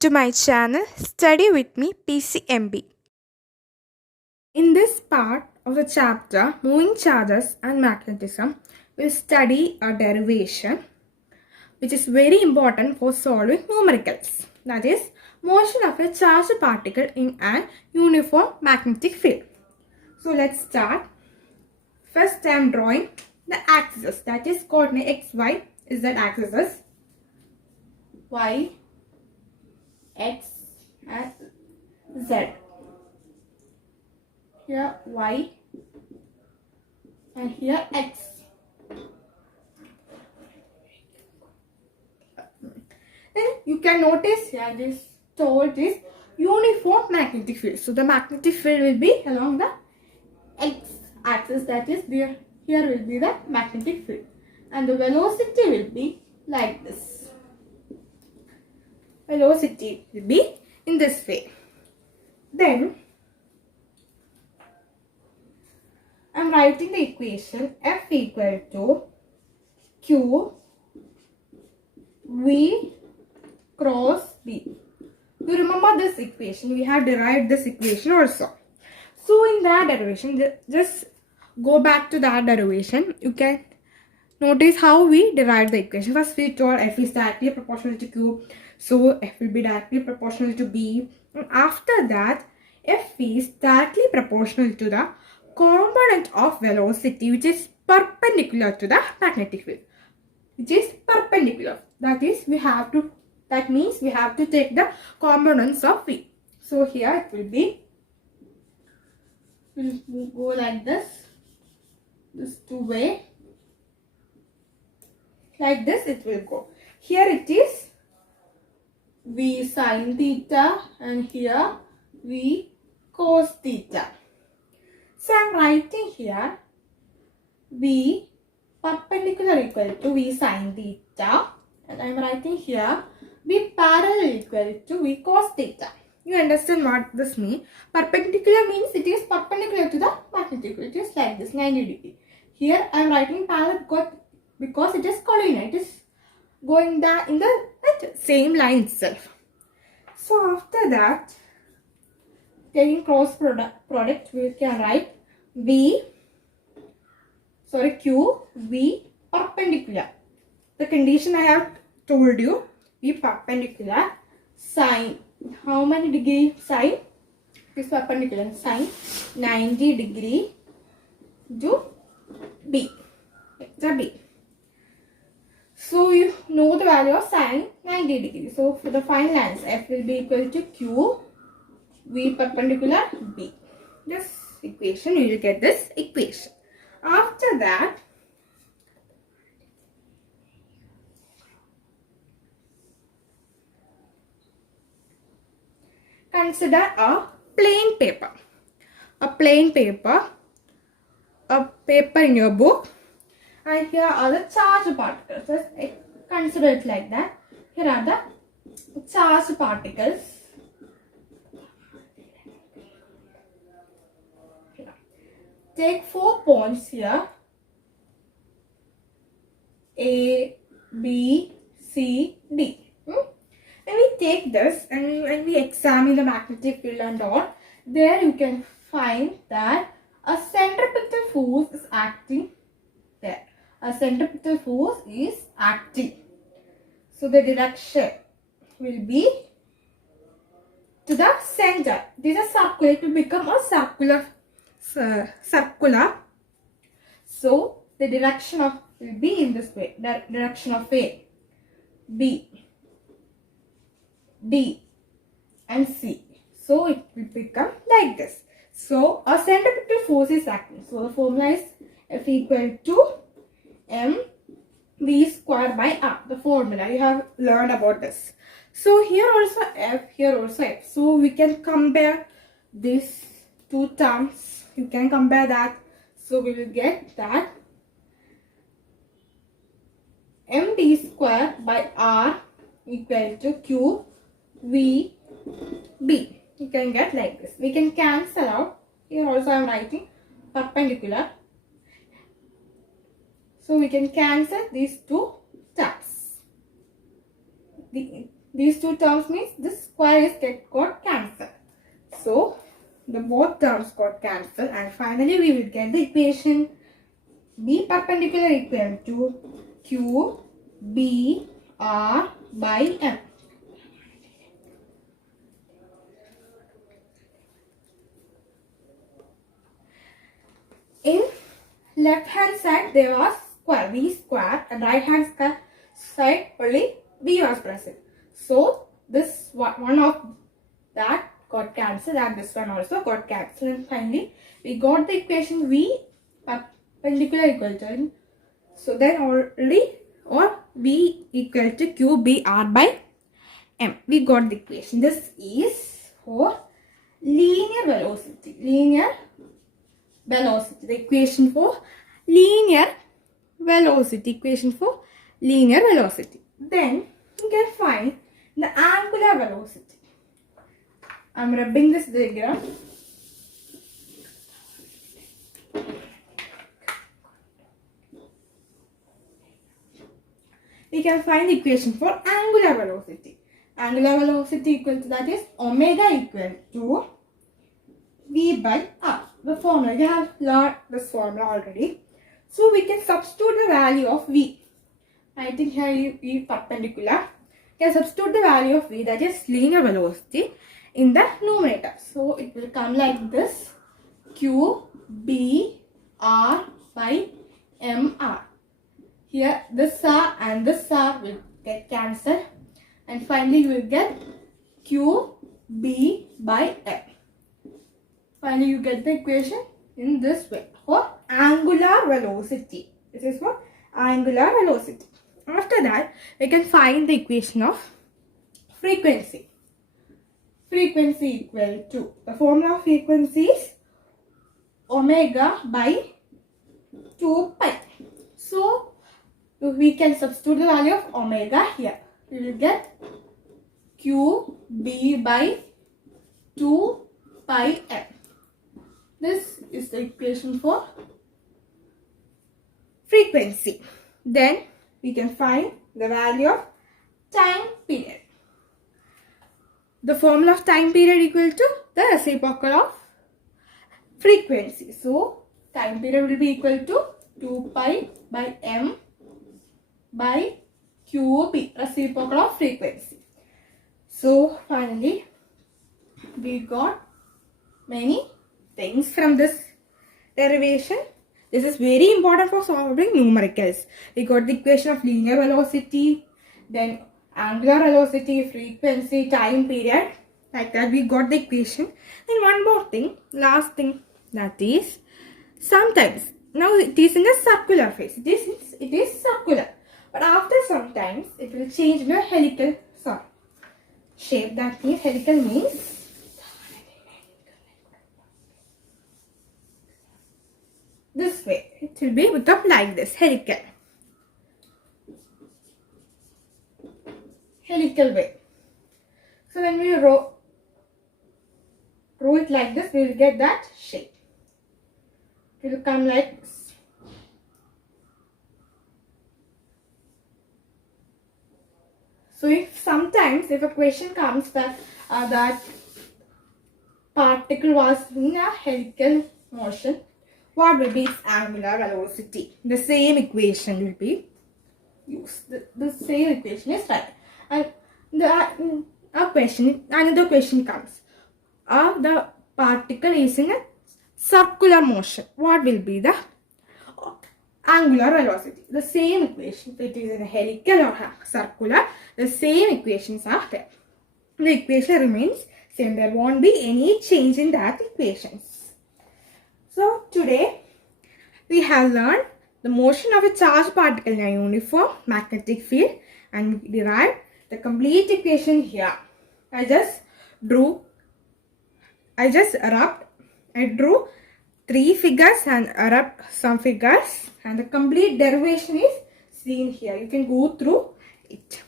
to my channel Study with me PCMB. In this part of the chapter Moving Charges and Magnetism, we'll study a derivation which is very important for solving numericals. That is, motion of a charged particle in an uniform magnetic field. So let's start. First I am drawing the axes, that is coordinate x, y, z axes. Y, x and z. Here y and here x. Then you can notice here this told is uniform magnetic field. So the magnetic field will be along the x axis, that is there. Here will be the magnetic field and the velocity will be like this. Velocity will be in this way. Then I am writing the equation F equal to Q V cross B. You remember this equation, we have derived this equation also. So in that derivation, just go back to that derivation. You can notice how we derived the equation. First we told F is directly proportional to Q. So F will be directly proportional to B. And after that, F is directly proportional to the component of velocity which is perpendicular to the magnetic field. Which is perpendicular. That means we have to take the components of V. So here it will be, we'll go like this two way. Like this it will go. Here it is V sin theta and here V cos theta. So I am writing here V perpendicular equal to V sin theta and I am writing here V parallel equal to V cos theta. You understand what this means? Perpendicular means it is perpendicular to the magnetic field. It is like this, 90 degree. Here I am writing parallel because it is collinear. It is going there in the same line itself. So after that, taking cross product, we can write Q V perpendicular. The condition I have told you, V perpendicular sine. How many degree sine? It is perpendicular sine 90 degree to B. The B. So you know the value of sine 90 degree. So for the final answer, F will be equal to Q V perpendicular B. This equation, you will get this equation. After that, consider a plain paper. A paper in your book. And here are the charged particles. Just consider it like that. Here are the charged particles. Take 4 points here. A, B, C, D. When we take this and when we examine the magnetic field and all, there you can find that a centripetal force is acting there. A centripetal force is acting. So the direction will be to the center. This is circular. It will become a circular. So the direction of will be in this way. The direction of A, B, D and C. So it will become like this. So a centripetal force is acting. So the formula is F equal to mv square by r. The formula you have learned about this. So here also F, here also F. So we can compare these two terms. You can compare that. So we will get that md square by r equal to q v b. You can get like this. We can cancel out. Here also I am writing perpendicular. So we can cancel these two terms. these two terms means this square is got cancelled. So the both terms got cancelled, and finally we will get the equation B perpendicular equal to Q B R by M. In left hand side there was square V square, and right hand side only V was present. So this one of that got cancelled, and this one also got cancelled, and finally we got the equation V perpendicular equal to, so then only or V equal to Q B R by M. We got the equation. This is for linear velocity. The equation for linear velocity. Then you can find the angular velocity. I'm rubbing this diagram. We can find the equation for angular velocity. Angular velocity equal to, that is omega equal to V by R. The formula, you have learned this formula already. So we can substitute the value of V. I think here V perpendicular. You can substitute the value of V, that is linear velocity, in the numerator. So it will come like this: Q B R by M R. Here this R and this R will get cancelled, and finally you will get Q B by M. Finally you get the equation in this way for angular velocity. This is for angular velocity. After that we can find the equation of frequency. Frequency equal to, the formula of frequency is omega by 2 pi. So we can substitute the value of omega here. We will get Q B by 2 pi M. This is the equation for frequency. Then we can find the value of time period. The formula of time period equal to the reciprocal of frequency. So time period will be equal to 2 pi by M by QB, reciprocal of frequency. So finally we got many things from this derivation. This is very important for solving numericals. We got the equation of linear velocity, then angular velocity, frequency, time period. Like that we got the equation. And one more thing, last thing, that is sometimes, now it is in a circular phase. It is circular. But after sometimes it will change the helical shape. That means helical means this way. It will be become like this, helical way. So when we roll it like this, we will get that shape. It will come like this. So if sometimes if a question comes that that particle was in a helical motion, what will be its angular velocity? The same equation will be used. The same equation is right. And another question comes. The particle is in a circular motion. What will be the angular velocity? The same equation. If it is in a helical or circular, the same equations are there. The equation remains same. There won't be any change in that equations. So today we have learned the motion of a charged particle in a uniform magnetic field, and we derived the complete equation here. I drew 3 figures and rubbed some figures, and the complete derivation is seen here. You can go through it.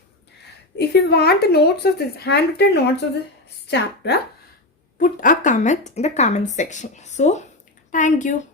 If you want the notes of this, handwritten notes of this chapter, put a comment in the comment section. So thank you.